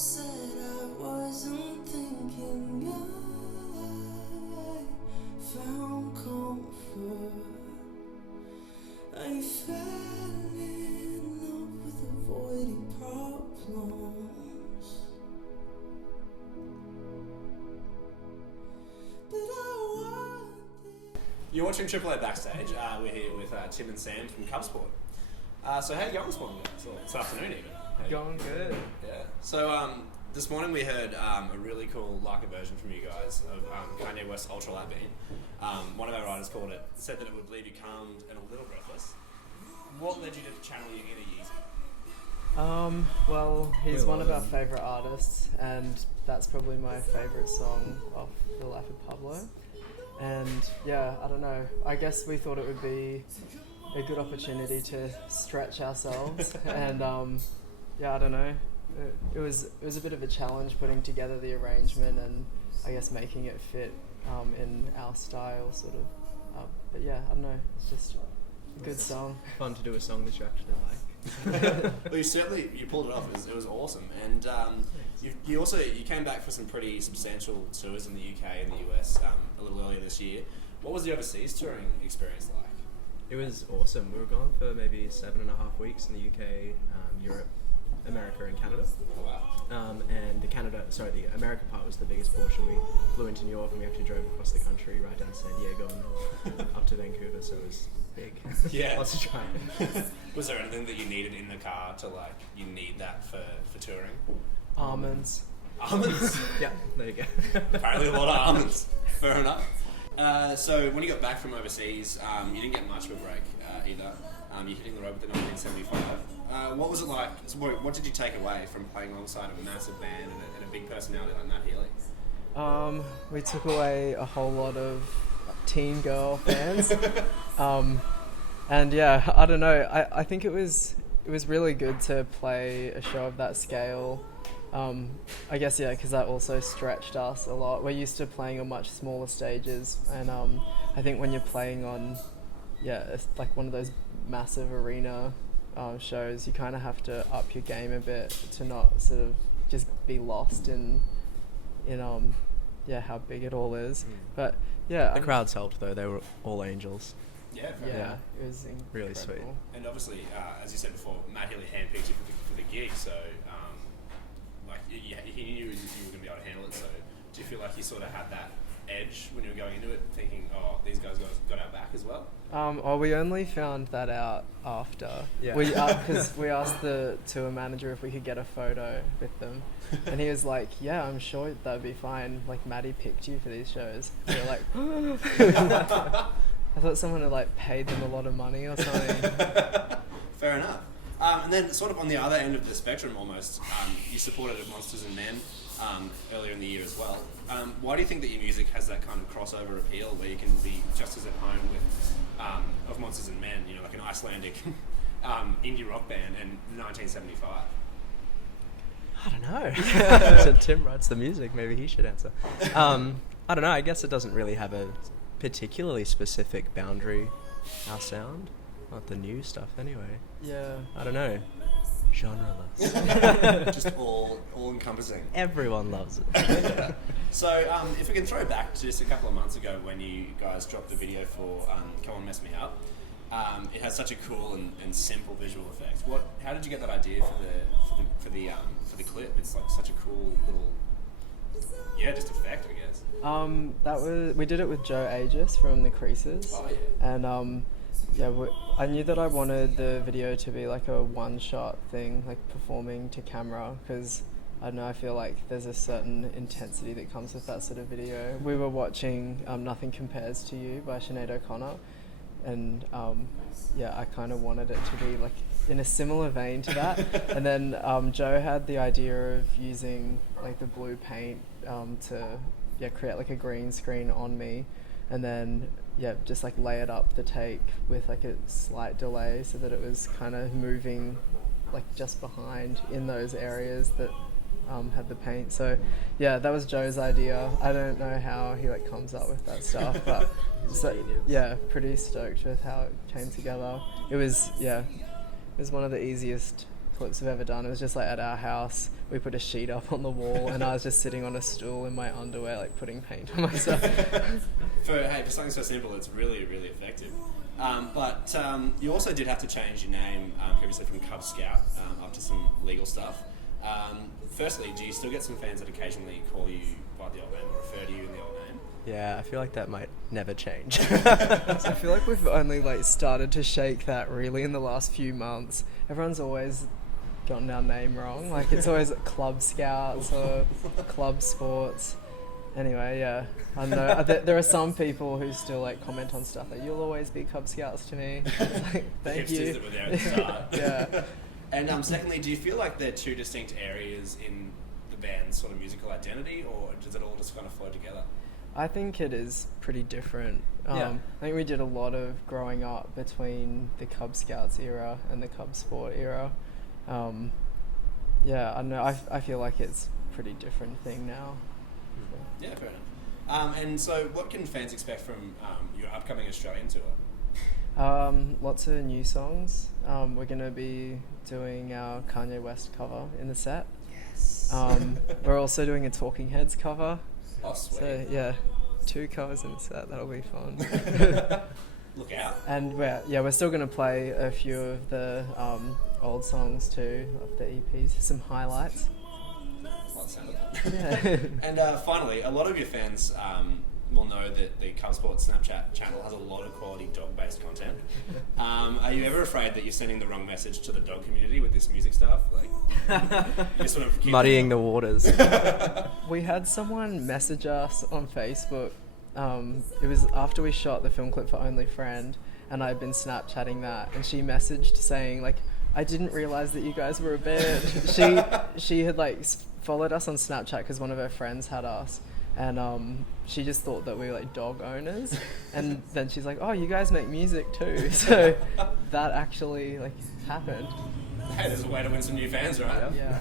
said I wasn't thinking. I found comfort. I fell in love with avoiding problems. But I want it. You're watching Triple A Backstage. We're here with Tim and Sam from Cub Sport. So how you going this morning? This afternoon even. Going good. Yeah. So this morning we heard a really cool Leica version from you guys of Kanye West's Ultra Lap Beam. One of our writers called it, said that it would leave you calmed and a little breathless. What led you to channel your inner Yeezy? Well, he's one of our favourite artists, and that's probably my favourite song off The Life of Pablo. And yeah, I don't know, I guess we thought it would be a good opportunity to stretch ourselves, and yeah, I don't know, it was a bit of a challenge putting together the arrangement and I guess making it fit in our style sort of, but yeah, I don't know, it's just a good song. Fun to do a song that you actually like. Well, you pulled it off. It was awesome, and you came back for some pretty substantial tours in the UK and the US a little earlier this year. What was the overseas touring experience like? It was awesome. We were gone for maybe 7.5 weeks in the UK, Europe, America, and Canada. Oh, wow. And the America part was the biggest portion. We flew into New York and we actually drove across the country, right down to San Diego and up to Vancouver. So it was big. Yeah. Lots of trying. Was there anything that you needed in the car to you need that for touring? Almonds. Almonds? Yeah, there you go. Apparently a lot of almonds. Fair enough. So when you got back from overseas, you didn't get much of a break either. You're hitting the road with the 1975. What was it like? What did you take away from playing alongside a massive band and a big personality like Matt Healy? We took away a whole lot of teen girl fans. And yeah, I don't know, I think it was really good to play a show of that scale. I guess, yeah, because that also stretched us a lot. We're used to playing on much smaller stages, and I think when you're playing on, it's like one of those massive arena shows, you kind of have to up your game a bit to not sort of just be lost in how big it all is. But yeah, The crowds helped though; they were all angels. Yeah, yeah, it was incredible. Really sweet. And obviously, as you said before, Matt Healy handpicked you for the gig, so he knew you were going to be able to handle it. So do you feel like you sort of had that edge when you were going into it, thinking, oh, these guys got our back as well? We only found that out after. Yeah. Because we asked the tour manager if we could get a photo with them, and he was like, "Yeah, I'm sure that'd be fine. Like, Maddie picked you for these shows." We were like, I thought someone had paid them a lot of money or something. Fair enough. And then sort of on the other end of the spectrum almost, you supported Monsters and Men earlier in the year as well. Why do you think that your music has that kind of crossover appeal where you can be just as at home with of Monsters and Men, like an Icelandic indie rock band in 1975? I don't know. So Tim writes the music, maybe he should answer. I don't know, I guess it doesn't really have a particularly specific boundary, our sound. Not the new stuff anyway. Yeah. I don't know. Genreless. Just all encompassing. Everyone loves it. So if we can throw back to just a couple of months ago when you guys dropped the video for Come On Mess Me Up, it has such a cool and simple visual effect. How did you get that idea for the clip? It's like such a cool little just effect, I guess. We did it with Joe Aegis from The Creases. Oh yeah. And I knew that I wanted the video to be like a one-shot thing, like performing to camera, because I don't know, I feel like there's a certain intensity that comes with that sort of video. We were watching Nothing Compares to You by Sinead O'Connor, and I kind of wanted it to be like in a similar vein to that. And then Joe had the idea of using like the blue paint to create like a green screen on me, and then just like lay it up the take with like a slight delay so that it was kind of moving like just behind in those areas that had the paint. So that was Joe's idea. I don't know how he comes up with that stuff, but pretty stoked with how it came together. It was one of the easiest clips I've ever done. It was just like at our house. we put a sheet up on the wall, and I was just sitting on a stool in my underwear, like putting paint on myself. For something so simple, it's really, really effective. But you also did have to change your name previously from Cub Scout after some legal stuff. Firstly, do you still get some fans that occasionally call you by the old name or refer to you in the old name? Yeah, I feel like that might never change. So I feel like we've only like started to shake that really in the last few months. Everyone's always gotten our name wrong. Like it's always Club Scouts or Club Sports. Anyway, yeah, I know there are some people who still like comment on stuff like "You'll always be Cub Scouts to me." Like, thank Hipsters you. that were there at the start. Yeah. And secondly, do you feel like they're two distinct areas in the band's sort of musical identity, or does it all just kind of flow together? I think it is pretty different. Yeah. I think we did a lot of growing up between the Cub Scouts era and the Cub Sport era. Yeah, I don't know. I feel like it's a pretty different thing now. Yeah, fair enough. And so, what can fans expect from your upcoming Australian tour? Lots of new songs. We're going to be doing our Kanye West cover in the set. Yes. We're also doing a Talking Heads cover. Oh, sweet. So, yeah, 2 covers in the set. That'll be fun. Look out. And we're still going to play a few of the old songs too, of the EPs, some highlights. Like the sound of that. Yeah. And finally, a lot of your fans will know that the Cub Sport Snapchat channel has a lot of quality dog-based content. Are you ever afraid that you're sending the wrong message to the dog community with this music stuff? Like, you sort of keep Muddying the waters. We had someone message us on Facebook. It was after we shot the film clip for Only Friend, and I'd been Snapchatting that, and she messaged saying like, I didn't realize that you guys were a band. She had like followed us on Snapchat because one of her friends had us, and she just thought that we were like dog owners, and then she's like, oh, you guys make music too. So that actually like happened. Hey, there's a way to win some new fans, right? Yeah.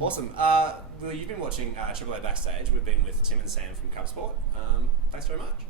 Awesome. Well, you've been watching AAA Backstage. We've been with Tim and Sam from Cub Sport. Thanks very much.